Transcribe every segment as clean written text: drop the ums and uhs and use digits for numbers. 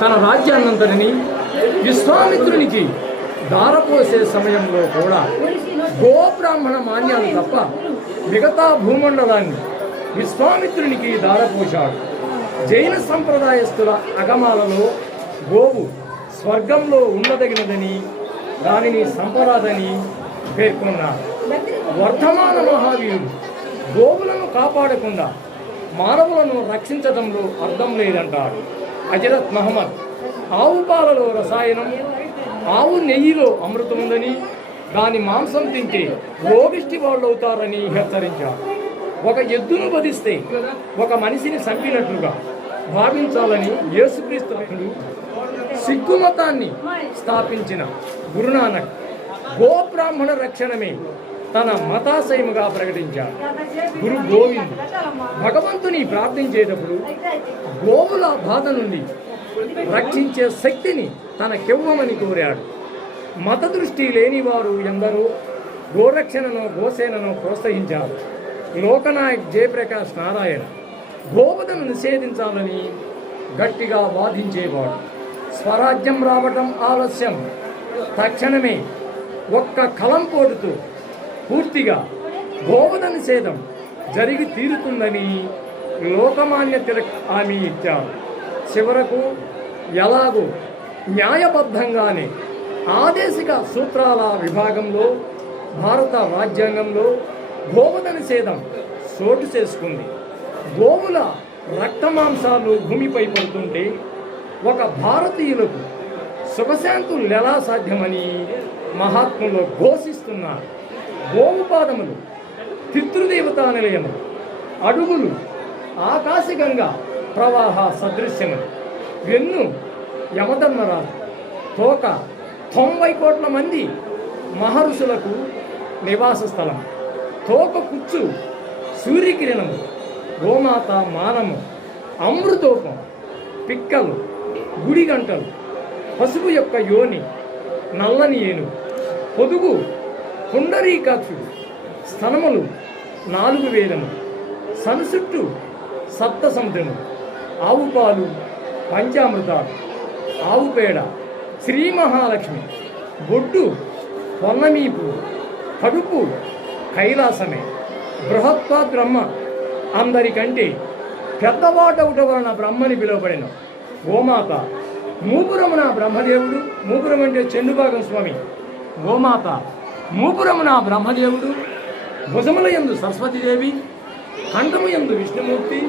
తన రాజ్యాన్నంతటిని విశ్వామిత్రునికి దారపోసే సమయంలో కూడా గోబ్రాహ్మణ మాన్యాలు తప్ప మిగతా భూమండలాన్ని విశ్వామిత్రునికి దారపోశాడు. జైన సంప్రదాయస్తుల అగమాలలో గోవు స్వర్గంలో ఉండదగినదని, దానిని సంపరాదని పేర్కొన్నారు. వర్ధమాన మహావీరుడు గోవులను కాపాడకుండా మానవులను రక్షించడంలో అర్థం లేదంటాడు. హజరత్ మహమ్మద్ ఆవు పాలలో రసాయనం, ఆవు నెయ్యిలో అమృతం ఉందని, దాని మాంసం తింటే రోగిష్టి వాళ్ళు అవుతారని హెచ్చరించాడు. ఒక ఎద్దును వధిస్తే ఒక మనిషిని చంపినట్లుగా భావించాలని యేసుక్రీస్తు సిక్కు మతాన్ని స్థాపించిన గురునానక్ గోబ్రాహ్మణ రక్షణమే తన మతాశయముగా ప్రకటించాడు. గురు గోవింద్ భగవంతుని ప్రార్థించేటప్పుడు గోవుల బాధ నుండి రక్షించే శక్తిని తనకివ్వమని కోరాడు. మత దృష్టి లేని వారు ఎందరో గోరక్షణను, గోసేనను ప్రోత్సహించారు. లోకనాయక్ జయప్రకాష్ నారాయణ గోవధను నిషేధించాలని గట్టిగా వాదించేవాడు. స్వరాజ్యం రావటం ఆలస్యం, తక్షణమే ఒక్క కలం పోటుతో పూర్తిగా గోవధ నిషేధం జరిగి తీరుతుందని లోకమాన్య తిలక్ హామీ ఇచ్చారు. చివరకు ఎలాగో న్యాయబద్ధంగానే ఆదేశిక సూత్రాల విభాగంలో భారత రాజ్యాంగంలో గోవధ నిషేధం చోటు చేసుకుంది. గోవుల రక్తమాంసాలు భూమిపై పడుతుంటే ఒక భారతీయులకు సుఖశాంతులు ఎలా సాధ్యమని మహాత్ములు ఘోషిస్తున్నారు. గోవు పాదములు పితృదేవతా నిలయములు, అడుగులు ఆకాశగంగా ప్రవాహ సదృశ్యములు, వెన్ను యమధర్మరాజు, తోక 90 కోట్ల మంది మహర్షులకు నివాస స్థలం, తోక కుచ్చు సూర్యకిరణము, గోమాత మానము, అమృతోపం, పిక్కలు, గుడిగంటలు, పసుపు యొక్క యోని, నల్లని ఏనుగు, పొదుగు పుండరీకాక్షుడు, స్తనములు 4 వేదము, సన్సుట్టు సప్త సముద్రము, ఆవు పాలు పంచామృతాలు, ఆవు పేడ శ్రీ మహాలక్ష్మి, బొడ్డు పొన్నమీపు, కడుపు కైలాసమే. బృహత్వ బ్రహ్మ అందరికంటే పెద్దవాటవుట వలన బ్రహ్మని పిలువబడిన గోమాత. మూపురమున బ్రహ్మదేవుడు, మూపురం అంటే చెండుభాగం స్వామి. గోమాత మూపురమున బ్రహ్మదేవుడు, భుజముల యందు సరస్వతీదేవి, కంఠము యందు విష్ణుమూర్తి,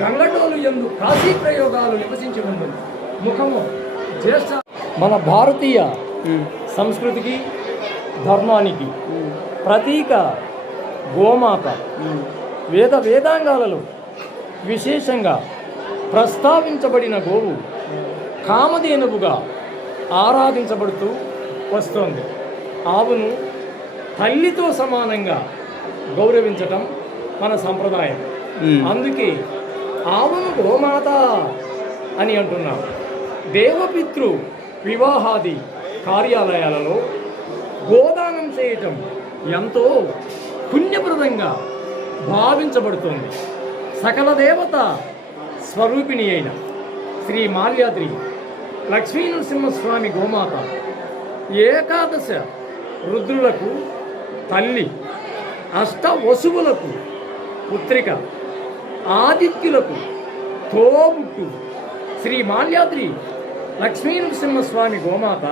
గంగటోలు యందు కాశీ ప్రయోగాలు నివసించి ఉంది. ముఖము జ్యేష్ఠ. మన భారతీయ సంస్కృతికి ధర్మానికి ప్రతీక గోమాత. వేదాంగాలలో విశేషంగా ప్రస్తావించబడిన గోవు కామధేనువుగా ఆరాధించబడుతూ వస్తోంది. ఆవును తల్లితో సమానంగా గౌరవించటం మన సంప్రదాయం. అందుకే ఆవును గోమాత అని అంటున్నాం. దేవపితృ వివాహాది కార్యాలయాలలో గోదానం చేయటం ఎంతో పుణ్యప్రదంగా భావించబడుతోంది. సకల దేవత స్వరూపిణి అయిన శ్రీ మాల్యాద్రి లక్ష్మీనరసింహస్వామి గోమాత ఏకాదశ రుద్రులకు తల్లి, అష్ట వసువులకు పుత్రిక, ఆదిత్యులకు తోబుట్టు. శ్రీ మాల్యాద్రి లక్ష్మీనరసింహస్వామి గోమాత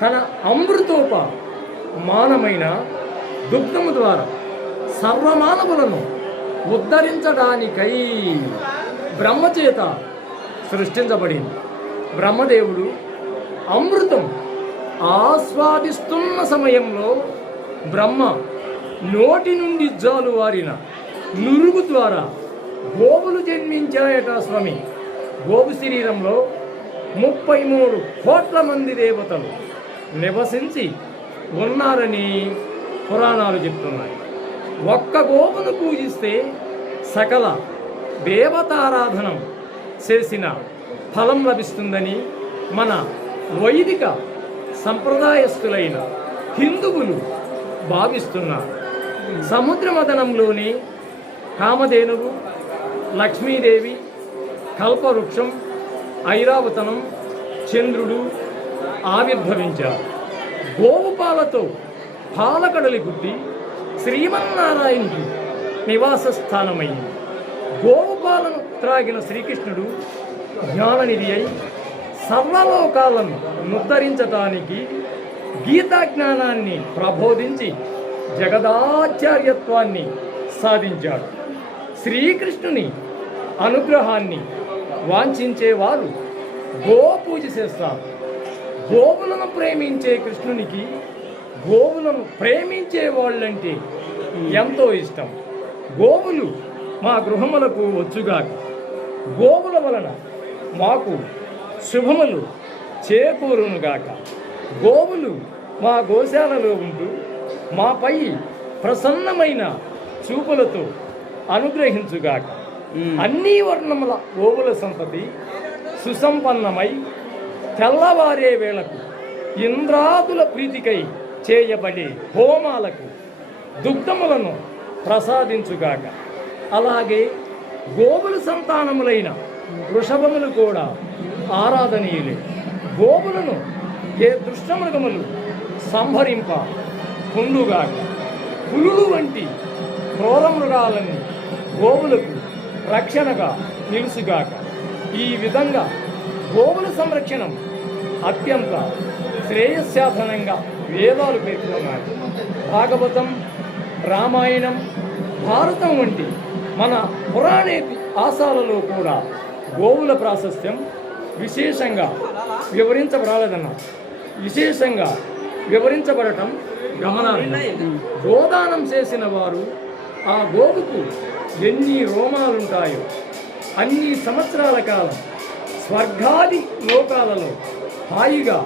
తన అమృతోప మానమైన దుగ్ధము ద్వారా సర్వమానవులను ఉద్ధరించడానికై బ్రహ్మచేత సృష్టించబడింది. బ్రహ్మదేవుడు అమృతం ఆస్వాదిస్తున్న సమయంలో బ్రహ్మ నోటి నుండి జాలువారిన నురుగు ద్వారా గోవులు జన్మించాయట స్వామి. గోవు శరీరంలో 33 కోట్ల మంది దేవతలు నివసించి ఉన్నారని పురాణాలు చెప్తున్నాయి. ఒక్క గోవును పూజిస్తే సకల దేవతారాధనం చేసిన ఫలం లభిస్తుందని మన వైదిక సంప్రదాయస్తులైన హిందువులు భావిస్తున్నారు. సముద్రమదనంలోని కామధేనువు, లక్ష్మీదేవి, కల్పవృక్షం, ఐరావతనం, చంద్రుడు ఆవిర్భవించారు. గోవు పాలతో పాలకడలి పుట్టి శ్రీమన్నారాయణుడి నివాస స్థానమైంది. గోవు పాలను త్రాగిన శ్రీకృష్ణుడు జ్ఞాననిధి అయి సర్వలోకాలను ఉద్ధరించటానికి గీతా జ్ఞానాన్ని ప్రబోధించి జగదాచార్యత్వాన్ని సాధించాడు. శ్రీకృష్ణుని అనుగ్రహాన్ని వాంఛించేవారు గోపూజ చేస్తారు. గోవులను ప్రేమించే కృష్ణునికి గోవులను ప్రేమించే వాళ్ళంటే ఎంతో ఇష్టం. గోవులు మా గృహములకు వచ్చుగాక. గోవుల వలన మాకు శుభములు చేకూరునుగాక. గోవులు మా గోశాలలో ఉంటూ మాపై ప్రసన్నమైన చూపులతో అనుగ్రహించుగాక. అన్ని వర్ణముల గోవుల సంతతి సుసంపన్నమై తెల్లవారే వేళకు ఇంద్రాదుల ప్రీతికై చేయబడే హోమాలకు దుగ్ధములను ప్రసాదించుగాక. అలాగే గోవుల సంతానములైన వృషభములు కూడా ఆరాధనీయులే. గోవులను ఏ దుష్టమృగములు సంహరింప కుండుగాక. పులులు వంటి క్రూర మృగాలన్నీ గోవులకు రక్షణగా నిలుసుగాక. ఈ విధంగా గోవుల సంరక్షణం అత్యంత శ్రేయస్సాధనంగా వేదాలు పేర్కొన్నాయి. భాగవతం, రామాయణం, భారతం వంటి మన పురాణేతిహాసాలలో కూడా గోవుల ప్రాశస్త్యం విశేషంగా వివరించబడటం గమనార్హం. గోదానం చేసిన వారు ఆ గోవుకు ఎన్ని రోమాలుంటాయో అన్ని సంవత్సరాల కాలం స్వర్గాది లోకాలలో హాయిగా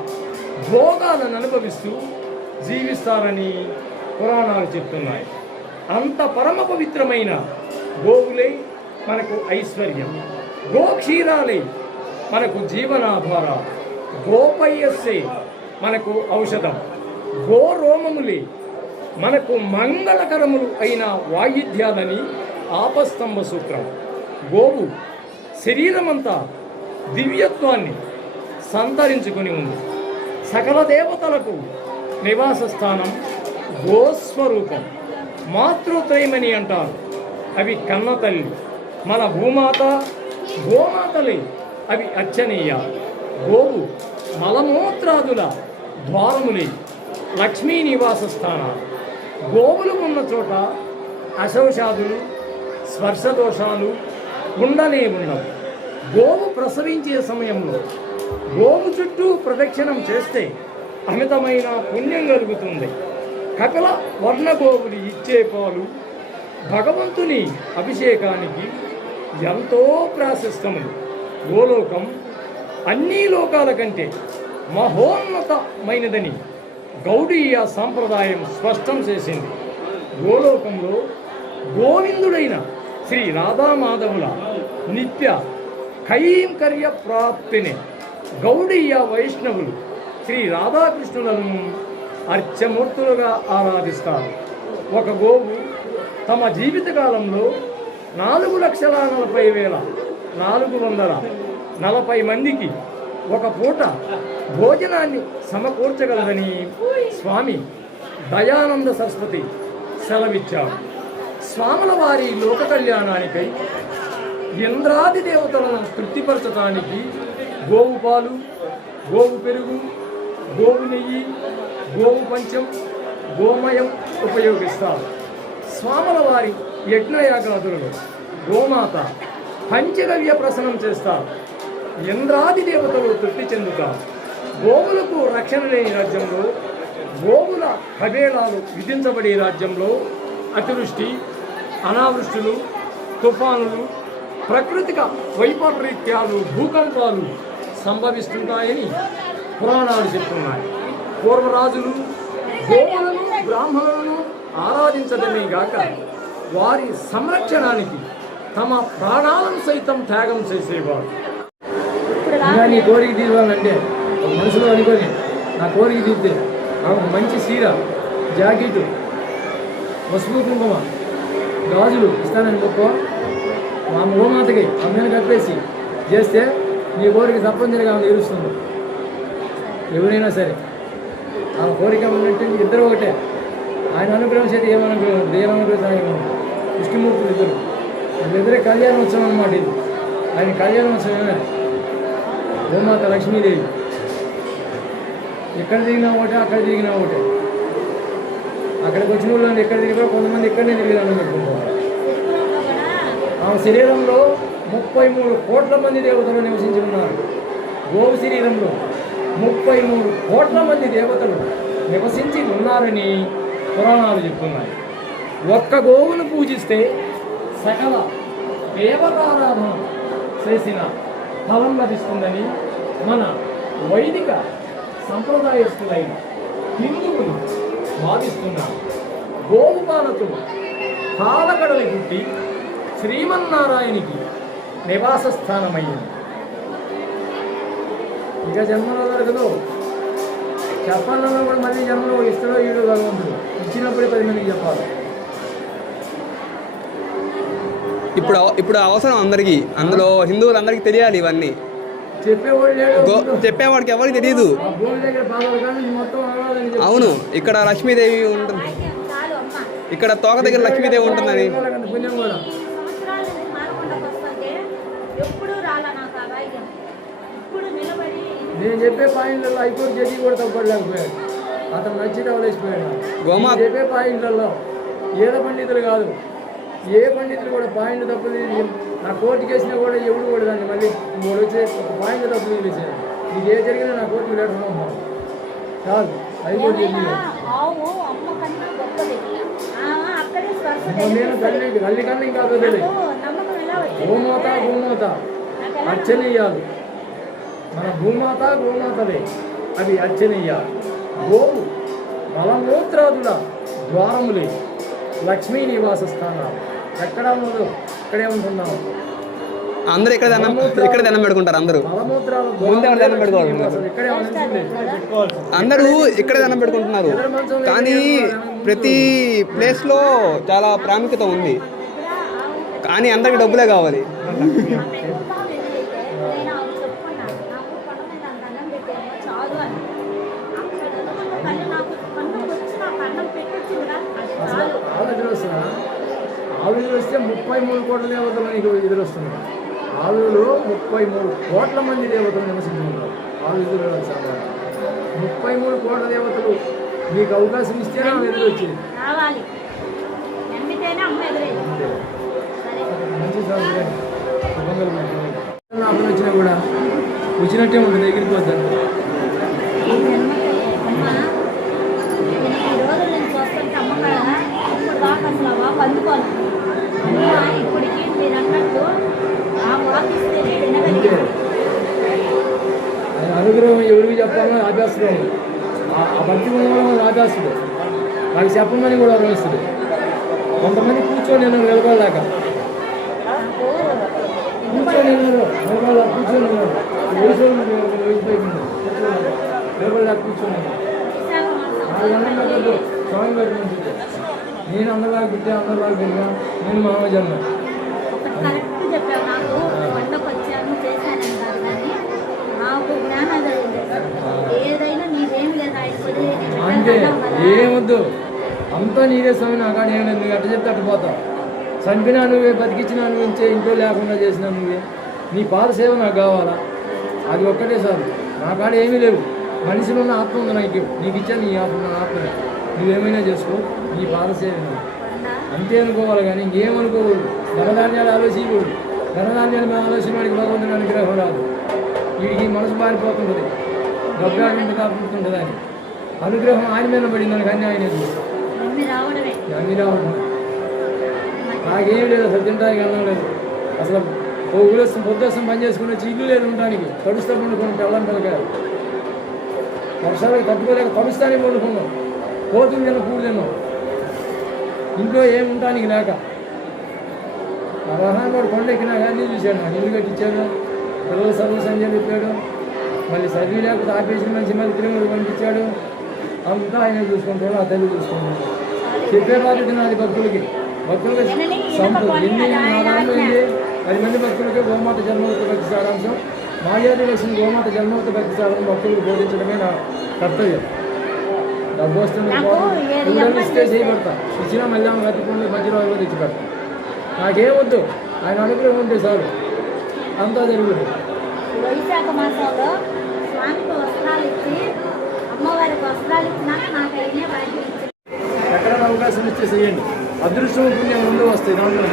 భోగాలను అనుభవిస్తూ జీవిస్తారని పురాణాలు చెప్తున్నాయి. అంత పరమ పవిత్రమైన గోవులే మనకు ఐశ్వర్యం. గోక్షీరాలే మనకు జీవనాధారాలు. గోపయస్సే మనకు ఔషధం. గోరోమములే మనకు మంగళకరములు అయిన వాయిద్యాలని ఆపస్తంభ సూత్రం. గోవు శరీరమంతా దివ్యత్వాన్ని సంతరించుకుని ఉంది. సకల దేవతలకు నివాస స్థానం గోస్వరూపం. మాతృత్రయమని అంటారు. అవి కన్న తల్లి మన భూమాత, గోమాతలే అవి అర్చనీయ. గోవు మలమూత్రాదుల ద్వారములే లక్ష్మీ నివాస స్థానాలు. గోవులు ఉన్న చోట అశౌషాదులు, స్పర్శదోషాలు ఉండనే ఉండవు. గోవు ప్రసవించే సమయంలో గోవు చుట్టూ ప్రదక్షిణం చేస్తే అమితమైన పుణ్యం కలుగుతుంది. కపిల వర్ణగోవులు ఇచ్చే పాలు భగవంతుని అభిషేకానికి ఎంతో ప్రాశస్తములు. గోలోకం అన్ని లోకాల కంటే మహోన్నతమైనదని గౌడీయ సాంప్రదాయం స్పష్టం చేసింది. గోలోకంలో గోవిందుడైన శ్రీ రాధామాధవుల నిత్య కైంకర్య ప్రాప్తిని గౌడీయ వైష్ణవులు శ్రీ రాధాకృష్ణులను అర్చమూర్తులుగా ఆరాధిస్తారు. ఒక గోవు తమ జీవితకాలంలో 4,40,440 మందికి ఒక పూట భోజనాన్ని సమకూర్చగలదని స్వామి దయానంద సరస్వతి సెలవిచ్చారు. స్వాముల వారి లోక కళ్యాణానికై ఇంద్రాది దేవతలను తృప్తిపరచడానికి గోవు పాలు, గోవు పెరుగు, గోవు నెయ్యి, గోవు పంచం, గోమయం ఉపయోగిస్తారు. స్వాముల వారి యజ్ఞయాగాదులలో గోమాత పంచగవ్య ప్రసనం చేస్తారు. ఇంద్రాది దేవతలు తృప్తి చెందుతారు. గోవులకు రక్షణ లేని రాజ్యంలో, గోవుల కబేళాలు విధించబడే రాజ్యంలో అతివృష్టి, అనావృష్టులు, తుఫానులు, ప్రాకృతిక వైపరీత్యాలు, భూకంపాలు సంభవిస్తుంటాయని పురాణాలు చెప్తున్నాయి. పూర్వరాజులు గోవులను, బ్రాహ్మణులను ఆరాధించడమే గాక వారి సంరక్షణానికి తమ ప్రాణాలను సైతం త్యాగం చేసేవారు. ఇంకా నీ కోరిక తీరాలంటే మనసులో అనుకొని నా కోరిక తీరితే నాకు మంచి చీర, జాకెట్, పసుపు కుంకుమ, గాజులు ఇస్తానని గొప్ప మా గోమాతకి అమ్మని కప్పేసి చేస్తే నీ కోరిక తప్పనిసరిగా ఆమె తీరుస్తుంది. ఎవరైనా సరే ఆ కోరిక ఉన్నట్టు ఇద్దరు ఒకటే. ఆయన అనుగ్రహం చేతి ఏమనుగ్రహం దేవానుగ్రహం విష్ణుమూర్తులు ఇద్దరు వీళ్ళిద్దరే కళ్యాణోత్సవం అన్నమాట. ఇది ఆయన కళ్యాణోత్సవమే. గోమాత లక్ష్మీదేవి ఎక్కడ దిగినా ఒకటే, అక్కడ దిగినా ఒకటే. అక్కడికి వచ్చిన వాళ్ళు ఎక్కడ తిరిగినా కొంతమంది ఇక్కడనే తిరిగి దండం పెట్టుకుంటారు. ఆమె శరీరంలో 33 కోట్ల మంది దేవతలు నివసించి ఉన్నారు. గోవు శరీరంలో 33 కోట్ల మంది దేవతలు నివసించి ఉన్నారని పురాణాలు చెప్తున్నాయి. ఒక్క గోవును పూజిస్తే సకల దేవతారాధన చేసిన ఫలం లభిస్తుందని మన వైదిక సంప్రదాయస్తులైన హిందువులు వాదిస్తున్నారు. గోవు పాలతో కాలకడలి పుట్టి శ్రీమన్నారాయణకి నివాస స్థానమయ్యింది. ఇక జన్మలో దొరకదు. చెప్పాలన్నా కూడా మళ్ళీ జన్మలో ఇస్తాడో ఈడు భగవంతుడు. ఇచ్చినప్పుడే 10 మందికి చెప్పాలి. ఇప్పుడు అవసరం అందరికీ, అందులో హిందువులందరికీ తెలియాలి ఇవన్నీ. చెప్పేవాడు లేడు. చెప్పేవాడికి ఎవరికి తెలియదు. ఆ భూమి దగ్గర పాదాలు కానీ మొత్తం అనాలని చెప్తారు. అవును, ఇక్కడ లక్ష్మీదేవి ఉంటుంది, ఇక్కడ తోక దగ్గర లక్ష్మీదేవి ఉంటుందని. పుణ్యం కూడా నేను చెప్పే పాయింట్లలో హైకోర్టు జడ్జి కూడా తప్పలేకపోయాడు. అతను నచ్చి తవలేసిపోయాడు. గోమా చెప్పే పాయింట్లలో ఏదో పండితులు కాదు, ఏ పండితులు కూడా పాయింట్ తప్పలేదు. నా కోర్టు కేసినా కూడా ఎవడు కూడా దాన్ని మళ్ళీ మూడు వచ్చే ఒక పాయింట్ తప్పు తెలిసాను. నీకు ఏ జరిగినా నా కోర్టుకు లేటం కాదు. హైకోర్టు జడ్జి నేను తల్లి కన్నా ఇంకా తెలియదు. గోమాత అర్చనీయాలు మన గోమాతలే అవి అర్చనీయాలు. గోవు మలమూత్రాదుల ద్వారములే లక్ష్మీ నివాస స్థానాలు. ఎక్కడ ఉన్నదో ఇక్కడే ఉంటున్నాము. అందరూ ఇక్కడ దండం పెట్టుకుంటారు. అందరూ దండం పెట్టుకోవాలి. అందరూ ఇక్కడే దండం పెట్టుకుంటున్నారు. కానీ ప్రతి ప్లేస్లో చాలా ప్రాముఖ్యత ఉంది. కానీ అందరికి డబ్బులే కావాలి. ఆవులు వస్తే 33 కోట్ల దేవతలు నీకు ఎదురొస్తున్నాయి. ఆవులు 33 కోట్ల మంది దేవతలు నివసించుకుంటారు. ఆవులు ఎదురు 33 కోట్ల దేవతలు నీకు అవకాశం ఇస్తేనే ఆమె ఎదురు వచ్చేది. మంచి లాభం వచ్చినా కూడా వచ్చినట్టే ఉంటుంది, దగ్గరికి పోతాను. అనుగ్రహం ఎవరికి చెప్పాలో ఆభ్యాసుడు. ఆ భక్తి ఉండడం ఆభ్యాసుడు. నాకు చెప్పమని కూడా ఆలోచిస్తుంది. కొంతమంది కూర్చొని నేను నిలబడలేక కూర్చొని నిలబడలేక కూర్చొని స్వామి పెట్టుకుంటుంది. నేను అందరిలాగా బిడ్డ, అందరిలాగా బిడ్డ, నేను మామ జన్మ. అంటే ఏమొద్దు, అంతా నీదే స్వామి. నా కాడ ఏం లేదు. నువ్వు ఎట్ట చెప్తే అట్టు పోతావు. చంపినా నువ్వే, బతికించినా నువ్వే, ఇంట్లో లేకుండా చేసినా నువ్వే. నీ పాద సేవ నాకు కావాలా, అది ఒక్కటే సార్. నా కాడ ఏమీ లేవు. మనిషిలో ఉన్న ఆత్మ ఉంది నాకు. నీకు ఇచ్చాను నీ ఆత్మ, నా ఆత్మనే. నువ్వేమైనా చేసుకో, నీ పాద సేవ అంతే అనుకోవాలి. కానీ ఇంకేమనుకోకూడదు. ధనధాన్యాలు ఆలోచించకూడదు. ధనధాన్యాలు మేము ఆలోచన వాడికి భగవంతుని అనుగ్రహం రాదు. వీడికి మనసు మారిపోతుంటుంది, డబ్బు కాపుతుంటుంది. అని అనుగ్రహం ఆయన మీద పడింది. దానికి అన్నీ ఆయన అన్నీ రావడం. నాకేం లేదు, అసలు తింటానికి అన్నం లేదు. అసలు పొద్దుసం పని చేసుకుని వచ్చి ఇల్లు లేదు ఉండడానికి. తడుస్తా పండుకున్నాం తెల్లని పిల్లకాయలు. వర్షాలకు తట్టుకోలేక తడుస్తానే పండుకున్నాం. కోతులు తిన్న పూలు తిన్నాం. ఇంట్లో ఏముంటానికి లేక ఆ రహనాడు కొండ ఎక్కినా కానీ చూశాడు. నాకు ఇల్లు కట్టించాడు, పిల్లలు చదువు సంజయ్ చెప్పాడు. మళ్ళీ చదివి లేకపోతే ఆపేసిన మంచి మళ్ళీ తిరుమల పంపించాడు. అంతా ఆయన చూసుకుంటాడు, ఆ తల్లి చూసుకుంటాడు. చెప్పే బాధ్యత నాది భక్తులకి. భక్తులకి సంపద ఎన్ని నా దాంట్లో 10 మంది భక్తులకి గోమాత జన్మోత్సవ భక్తి సారాంశం మాయాది లక్ష్మి గోమాత జన్మత భక్తి సాధన భక్తులకు బోధించడమే నా కర్తవ్యం. డబ్బు వస్తుంది ఇస్తే చేయబడతా, ఇచ్చినా మళ్ళీ ఆమె కత్తికుండా మధ్యలో తెచ్చి పెడతా. నాకేమొద్దు, ఆయన అనుగ్రహం ఉంటే చాలు, అంతా జరుగుతుంది. వైశాఖ మాసంలో స్వామికి వస్త్రాలు ఇచ్చి అమ్మవారికి వస్త్రాలు ఇచ్చినాక నాకు అయినా వాటికి ఎక్కడైనా అవకాశం ఇస్తే చేయండి. అదృష్టం పుణ్యం రెండు వస్తాయి దాంట్లో.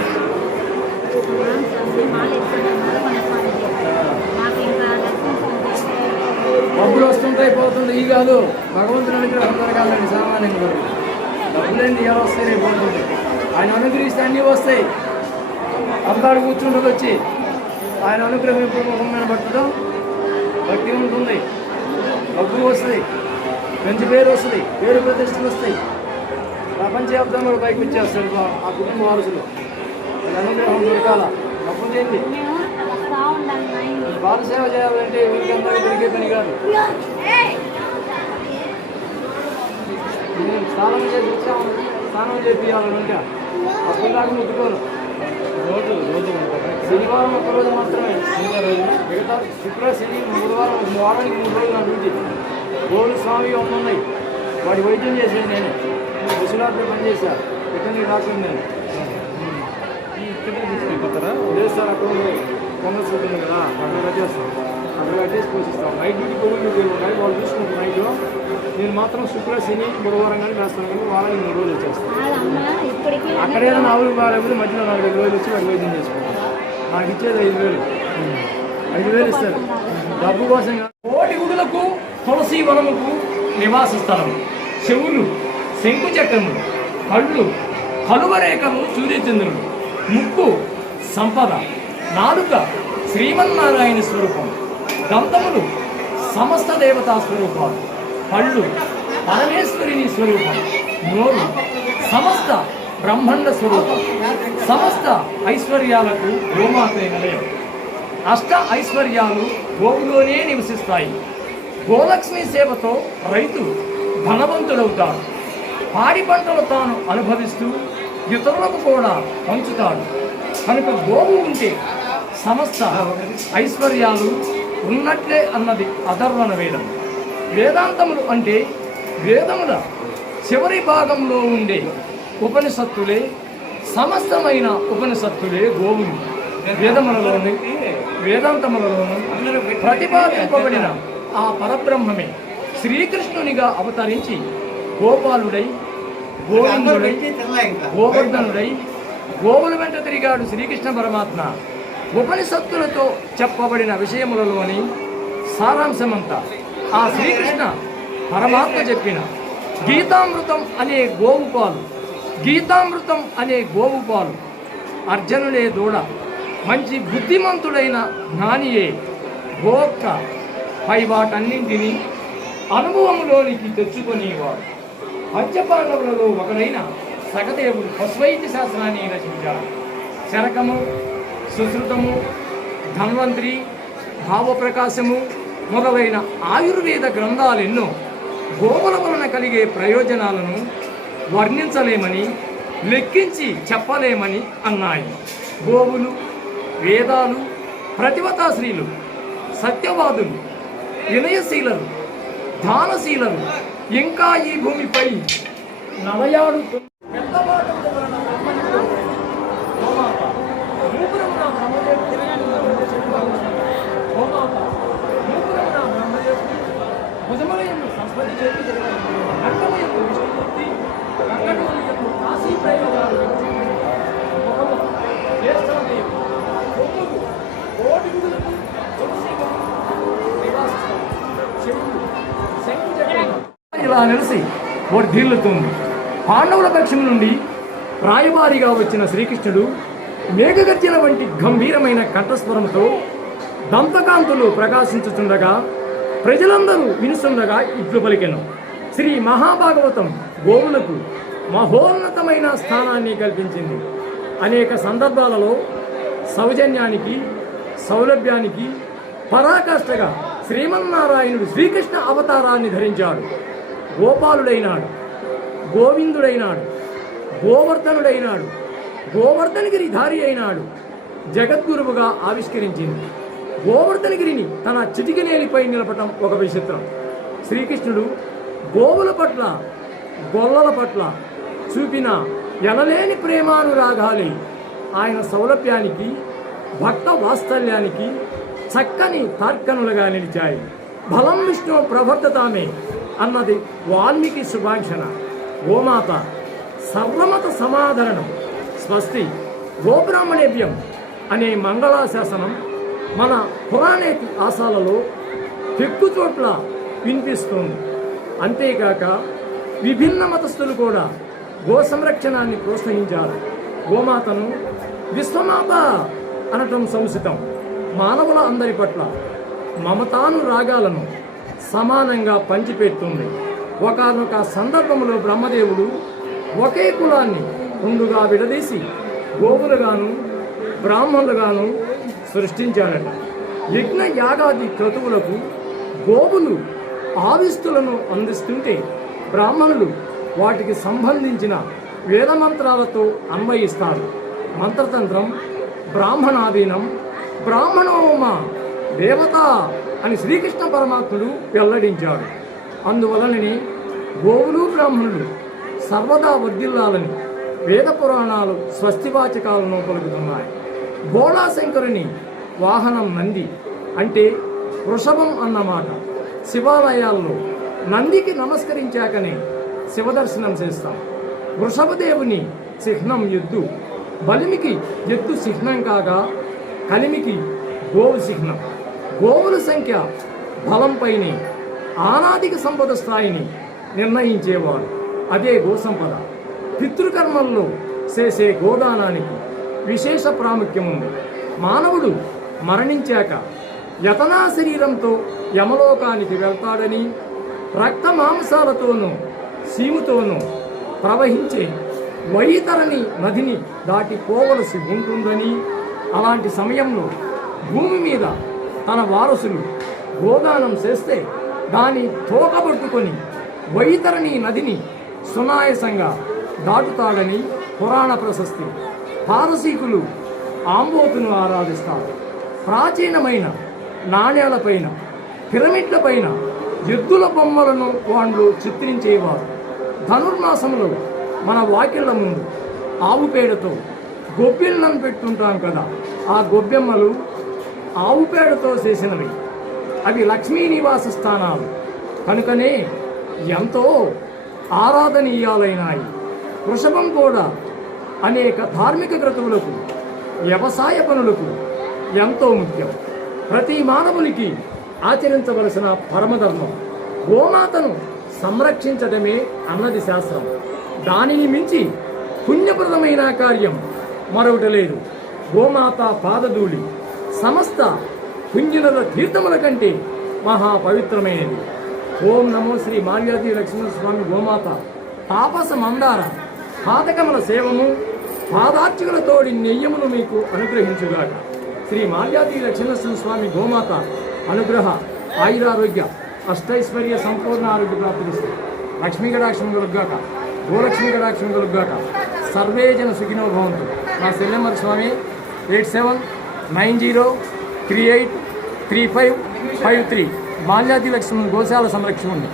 డబ్బులు వస్తుంటాయి పోతుంది, ఈ కాదు భగవంతుని అనుగ్రహం జరగాలండి. సామాన్యంగా వరకు డబ్బులేంటి ఎలా వస్తాయి రేపు పోతుంది. ఆయన అనుగ్రహిస్తే అన్నీ వస్తాయి. అంతాడు కూర్చుంటుంది వచ్చి, ఆయన అనుగ్రహం ఎప్పుడు ముఖం మీద పడుతుందో భక్తి ఉంటుంది, డబ్బులు వస్తుంది, మంచి పేరు వస్తుంది, పేరు ప్రతిష్టలు వస్తాయి. ప్రపంచవ్యాప్తంగా కూడా పైకి వచ్చేస్తారు ఆ కుటుంబ వారసులు. అనుగ్రహం దొరకాల డబ్బు చేయండి. బాల సేవ చేయాలంటే ఎవరికన్నా దొరికే పని కాదు. నేను స్నానం చేసి వచ్చాము, స్నానం చేయాలంటే అప్పుడు దాకా ముట్టుకోను. రోజు శనివారం ఒక్కరోజు మాత్రమే, మిగతా శుక్ర శని బుధవారం వారానికి 3 రోజులు నా డ్యూటీ. గోలు స్వామి ఉన్నాయి, వాడి వైద్యం చేసేది నేనే. విశ్వనాథ్లో పనిచేశాను, ఇక్కడ డాక్టర్ నేను. లేదు సార్, అక్కడ కాంగ్రెస్ ఉంటుంది కదా, అక్కడ కట్టేస్తాం, అక్కడ కట్టేసి పోషిస్తాం. నైట్ డ్యూటీ కొడుకు ఉన్నాయి, వాళ్ళు చూసుకుంటారు నైట్లో. నేను మాత్రం శుక్ర శని బుధవారం కానీ వేస్తాను, కానీ వారానికి 3 రోజులు వచ్చేస్తాను. అక్కడ ఏదైనా ఆవులు బాగాలేకపోతే మధ్యలో 4-5 రోజులు వచ్చి వాడు వైద్యం చేసుకుంటాను. నాకు ఇచ్చేది 5,000 ఇస్తారు డబ్బు కోసం. కోటి గుడులకు తులసి వనముకు నివాస స్థలం, చెవులు శంకు చక్రములు, కళ్ళు కలువరేఖలు సూర్యచంద్రులు, ముక్కు సంపద, నాలుక శ్రీమన్నారాయణ స్వరూపం, దంతములు సమస్త దేవతా స్వరూపాలు, కళ్ళు పరమేశ్వరిని స్వరూపం, నోరు సమస్త బ్రహ్మాండ స్వరూపం, సమస్త ఐశ్వర్యాలకు గోమాతే నిలయం. అష్ట ఐశ్వర్యాలు గోవులోనే నివసిస్తాయి. గోలక్ష్మి సేవతో రైతు ధనవంతుడవుతాడు. పాడి పంటలు తాను అనుభవిస్తూ ఇతరులకు కూడా పంచుతాడు. కనుక గోవు ఉంటే సమస్త ఐశ్వర్యాలు ఉన్నట్లే అన్నది అధర్వణ వేదం. వేదాంతములు అంటే వేదముల చివరి భాగంలో ఉండే ఉపనిషత్తులే, సమస్తమైన ఉపనిషత్తులే గోవులు. వేదములలోని వేదాంతములలోనూ ప్రతిపాదింపబడిన ఆ పరబ్రహ్మమే శ్రీకృష్ణునిగా అవతరించి గోపాలుడై, గోవిందుడై, గోవర్ధనుడై గోవుల వెంట తిరిగాడు శ్రీకృష్ణ పరమాత్మ. ఉపనిషత్తులతో చెప్పబడిన విషయములలోని సారాంశమంతా ఆ శ్రీకృష్ణ పరమాత్మ చెప్పిన గీతామృతం అనే గోవు పాలు. గీతామృతం అనే గోవు పాలు అర్జునుడే దూడ, మంచి బుద్ధిమంతుడైన జ్ఞానియే గోక్క. పై వాటన్నింటినీ అనుభవంలోనికి తెచ్చుకునేవాడు. పంచపాండవులలో ఒకడైన సగదేవుడు పశువైద్య శాస్త్రాన్ని రచించాడు. శరకము, సుశ్రుతము, ధన్వంతరి, భావప్రకాశము మొదలైన ఆయుర్వేద గ్రంథాలెన్నో గోవుల వలన కలిగే ప్రయోజనాలను వర్ణించలేమని, లెక్కించి చెప్పలేమని అన్నాయి. గోవులు, వేదాలు, ప్రతివతాశ్రీలు, సత్యవాదులు, వినయశీలలు, దానశీలలు ఇంకా ఈ భూమిపై నలయాడుతూ భుజమలయంలో సంస్కృతి చేసి రంగమయంలో విష్ణుమూర్తి, రంగమయంలో కాశీ ప్రయోగాలు, జ్యేష్ఠదేవి, కొమ్ములు, కోటి గుడులకు తులసి నివాసిస్తాం. చెవులు శంకు చక్రం ఇలా నిలిసి వర్ధిల్లుతుంది. పాండవుల పక్షం నుండి రాయబారిగా వచ్చిన శ్రీకృష్ణుడు మేఘగర్జన వంటి గంభీరమైన కంఠస్వరంతో దంతకాంతులు ప్రకాశించుచుండగా ప్రజలందరూ వినుసుండగా ఇట్లు పలికెను. శ్రీ మహాభాగవతం గోవులకు మహోన్నతమైన స్థానాన్ని కల్పించింది. అనేక సందర్భాలలో సౌజన్యానికి, సౌలభ్యానికి పరాకాష్ఠగా శ్రీమన్నారాయణుడు శ్రీకృష్ణ అవతారాన్ని ధరించాడు. గోపాలుడైనాడు, గోవిందుడైనాడు, గోవర్ధనుడైనాడు, గోవర్ధనగిరి ధారి అయినాడు. జగద్గురువుగా ఆవిష్కరించింది. గోవర్ధనగిరిని తన చిటికినేలిపై నిలపటం ఒక విచిత్రం. శ్రీకృష్ణుడు గోవుల పట్ల గొల్లల పట్ల చూపిన ఎనలేని ప్రేమానురాగాలే ఆయన సౌలభ్యానికి భక్త వాత్సల్యానికి చక్కని తార్కణులుగా నిలిచాయి. బలం విష్ణు ప్రవర్తతామే అన్నది వాల్మీకి శుభాంక్షణ. గోమాత సర్వమత సమాధరణం స్వస్తి గోబ్రాహ్మణేభ్యం అనే మంగళాశాసనం మన పురాణేతి ఆశాలలో ఎక్కువ చోట్ల వినిపిస్తుంది. అంతేకాక విభిన్న మతస్థులు కూడా గో సంరక్షణాన్ని ప్రోత్సహించారు. గోమాతను విశ్వమాత అనటం సంసితం. మానవుల అందరి పట్ల మమతానురాగాలను సమానంగా పంచిపెడుతుంది. ఒకానొక సందర్భంలో బ్రహ్మదేవుడు ఒకే కులాన్ని రెండుగా విడదీసి గోవులుగాను బ్రాహ్మణులుగాను సృష్టించాడట. యజ్ఞ యాగాది క్రతువులకు గోవులు ఆవిస్తులను అందిస్తుంటే బ్రాహ్మణులు వాటికి సంబంధించిన వేదమంత్రాలతో అన్వయిస్తారు. మంత్రతంత్రం బ్రాహ్మణాధీనం, బ్రాహ్మణోమ దేవత అని శ్రీకృష్ణ పరమాత్ముడు వెల్లడించాడు. అందువలననే గోవులు బ్రాహ్మణులు సర్వదా వర్ధిల్లాలని వేద పురాణాలు స్వస్తివాచకాలను పలుకుతున్నాయి. బోళాశంకరుని వాహనం నంది అంటే వృషభం అన్నమాట. శివాలయాల్లో నందికి నమస్కరించాకనే శివదర్శనం చేస్తాం. వృషభదేవుని చిహ్నం ఎద్దు, బలిమికి ఎద్దు చిహ్నం కాగా కలిమికి గోవు చిహ్నం. గోవుల సంఖ్య బలంపైనే ఆనాదిక సంపద స్థాయిని నిర్ణయించేవాడు. అదే గోసంపద. పితృకర్మల్లో చేసే గోదానానికి విశేష ప్రాముఖ్యం ఉంది. మానవుడు మరణించాక యతనా శరీరంతో యమలోకానికి వెళ్తాడని, రక్త మాంసాలతోనూ సీముతోనూ ప్రవహించే వైతరణి నదిని దాటిపోవలసి ఉంటుందని, అలాంటి సమయంలో భూమి మీద తన వారసులు గోదానం చేస్తే దాని తోకబట్టుకొని వైతరణి నదిని సునాయసంగా దాటుతాడని పురాణ ప్రశస్తి. పారసీకులు ఆంబోతును ఆరాధిస్తారు. ప్రాచీనమైన నాణేలపైన, పిరమిడ్లపైన ఎద్దుల బొమ్మలను వాళ్ళు చిత్రించేవారు. ధనుర్మాసంలో మన వాకిళ్ల ముందు ఆవు పేడతో గొబ్బెమ్మలను పెట్టుంటాం కదా, ఆ గొబ్బెమ్మలు ఆవు పేడతో చేసినవి. అవి లక్ష్మీ నివాస స్థానాలు కనుకనే ఎంతో ఆరాధనీయాలైనాయి. వృషభం కూడా అనేక ధార్మిక క్రతువులకు, వ్యవసాయ పనులకు ఎంతో ముఖ్యం. ప్రతి మానవునికి ఆచరించవలసిన పరమధర్మం గోమాతను సంరక్షించడమే అన్నది శాస్త్రం. దానిని మించి పుణ్యప్రదమైన కార్యం మరొకటి లేదు. గోమాత పాదధూళి సమస్త పుణ్యుల తీర్థముల కంటే మహాపవిత్రమైనది. ఓం నమో శ్రీ మాల్యాది లక్ష్మణస్వామి గోమాత తాపస మందార పాదకముల సేవము పాదార్చకులతోడి నెయ్యమును మీకు అనుగ్రహించుగాక. శ్రీ మాల్యాది లక్ష్మణస్వామి గోమాత అనుగ్రహ ఆయురారోగ్య అష్టైశ్వర్య సంపూర్ణ ఆరోగ్య ప్రాప్తిస్తుంది. లక్ష్మీ కటాక్షం కలుగ్గాక, గోలక్ష్మీ కటాక్షం కలుగ్గాక. సర్వే జన సుఖినో భవంతు. నా సెల్ నెంబర్ స్వామి 8790383553. మాల్యాది లక్ష్మణ్ గోశాల సంరక్షణ ఉంది.